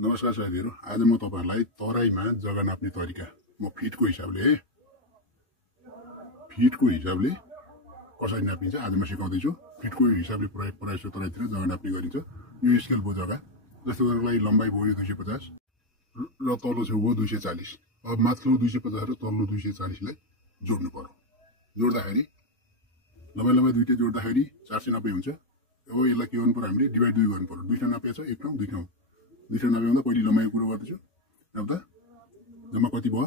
नमस्कार साथीहरु, आज म तपाईहरुलाई तराईमा जग्गा नाप्ने तरिका म फिटको हिसाबले कसरी नापिन्छ आज म सिकाउँदै छु। फिटको हिसाबले प्रायः तराईतिर जग्गा नाप्ने गरिन्छ। यो स्केलको जग्गा जस्तो गर्नलाई लम्बाइ भयो 250 र तल्लो छेउ भयो 240। अब माथिल्लो 250 र तल्लो 240 लाई जोड्नु पर्यो। जोड्दाखेरि लम्बाइ दुईटै जोड्दाखेरि 490 हुन्छ। अब यसलाई के गर्नु पर्यो, हामीले डिभाइड 2 गर्नु पर्यो। दुई ठाउँ नापेको छ, एक ठाउँ दुई ठाउँ नाप्दा पहिले लम्बाइको कुरो गर्दैछु। नाप्दा जम्मा कति भयो,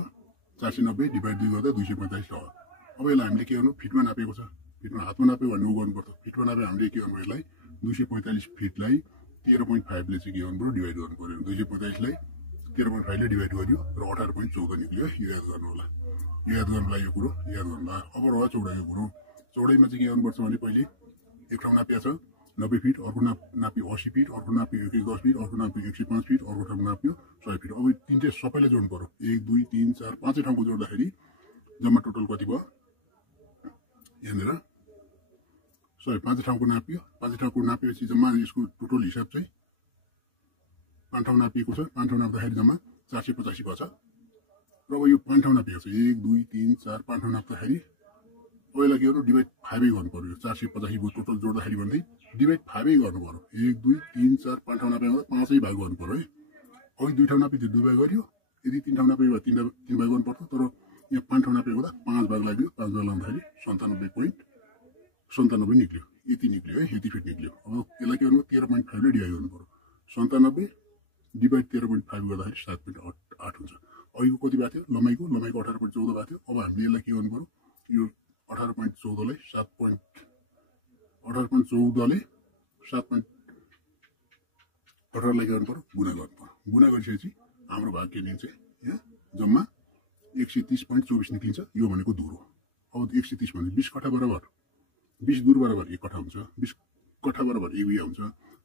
490 डिभाइड 2 गर्दा 245 भयो। अब यसलाई हामीले के गर्नु, फिटमा नापेको छ, फिटमा हातमा नाप्यो भने उ गर्नु पर्छ। फिटमा नापे हामीले के गर्नु, यसलाई 245 फिटलाई 13.5 ले चाहिँ के गर्नु पर्यो, डिभाइड गर्नु पर्यो। 245 लाई 13.5 ले डिभाइड गरियो र 18.14 निक्ल्यो। यो याद गर्नु होला, यो याद गर्नुलाई यो कुरो याद गर्नुला। अब रह्यो चौडाइको कुरो। चौडाइमा चाहिँ के गर्नुपर्छ भने पहिले एक ठाउँ नापिएको छ 90 फिट, अर्को नाप्यो 80 फिट, अर्को नाप्यो 110 फिट, अर्को नाप्यो 105 फिट, अर्को ठाउँ नाप्यो 100 फिट। अब तीनटै सबैलाई जोड्नु पर्यो। 1 2 3 4 पाँचै ठाउँको जोड्दाखेरि जम्मा टोटल कति भयो, यहाँनिर 100। पाँचै ठाउँको नाप्यो, पाँचै ठाउँको नापेपछि जम्मा यसको टोटल हिसाब चाहिँ 5 ठाउँ नापिएको छ। 5 ठाउँ नाप्दाखेरि जम्मा 485 भएछ। र अब यो 5 ठाउँ नापिएको छ, 1 2 3 4 5 ठाउँ नाप्दाखेरि अब यसलाई के गर्नु, डिभाइड 5 गर्नु पर्यो। 485 को टोटल जोड्दाखेरि भन्दै डिभाइड 5 गर्नु पर्यो। 1 2 3 4 5 ठाउँ नापेको 5 भाग गर्नु पर्यो है। अब दुई ठाउँ नापे 2 भाग गरियो। यदि 3 ठाउँ नापे 3 भाग गर्नु पर्छ। तर यहाँ 5 ठाउँ नापेको 5 भाग लाग्यो। 5 भाग लाग्दाखेरि 97.97 निक्ल्यो। यति निक्ल्यो है, यति फिट निक्ल्यो। अब यसलाई के गर्नु, 13.5 ले डिभाइड गर्नु पर्यो। 97 डिभाइड 13.5 गर्दाखेरि 7.8 हुन्छ। अघिको कति भएको थियो, लम्बाइको 18.14 भएको थियो। अब हामीले यसलाई के गर्नु पर्यो, यो 18.14 लाई 18.14 ले 7.18 लाई गर्नु पर्यो, गुणा गर्नु पर्यो। गुणा गरिसकेपछि हाम्रो भाग के निक्लिन्छ, यहाँ जम्मा 130.24 निक्लिन्छ। यो भनेको दूर हो। अब 130 भने 20 कठा बराबर 20 दूर बराबर 1 कठा हुन्छ। 20 कठा बराबर 1 बिघा हुन्छ।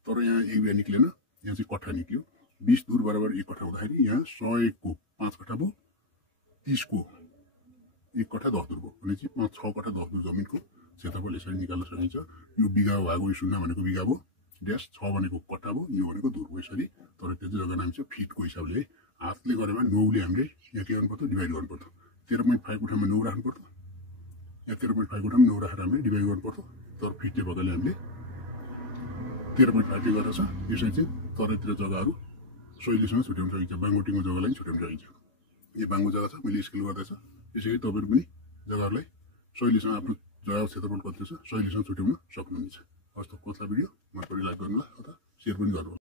तर यहाँ 1 बिघा निक्लेन, यहाँ चाहिँ कठा निक्ल्यो। 20 दूर बराबर 1 कठा हुँदाखेरि यहाँ 100 को 5 कठा भयो, 30 को 1 कठा 10 दूर भयो भनेपछि 6 कठा 10 दूर जमिनको क्षेत्रफल यसरी निकाल्न सकिन्छ। यो बिघा भागो, यो शून्य भनेको बिघा भयो, ड्यास 6 भनेको कठा भयो, यो भनेको दूर भयो। यसरी तर त्यो चाहिँ जग्गा नाप्छ फिटको हिसाबले। हातले गरेमा 9 ले हामीले यहाँ के गर्नु पर्छ, डिभाइड गर्नु पर्छ। 13.5 को ठाउँमा 9 राख्नु पर्छ। यहाँ 13.5 को ठाउँमा 9 राखेर हामीले डिभाइड गर्नु पर्छ। तर फिटले बदलले हामीले 13.5 गरेर छ। यसरी चाहिँ तराईतिर जग्गाहरू शैलीसँग छुट्याउन सकिन्छ। बाङ्गोटिङको जग्गालाई छुट्याउन सकिन्छ। यो बाङ्गो जग्गा छ, मैले स्केल गर्दैछ। यसरी तपाईहरु पनि जग्गाहरूलाई शैलीसँग आफ्नो जग्गा क्षेत्रफल कति छ शैलीसँग छुट्याउन सक्नुहुन्छ। हस् त, कसलाई भिडियो मन परे लाइक गर्नु होला अथवा शेयर पनि गर्नु होला।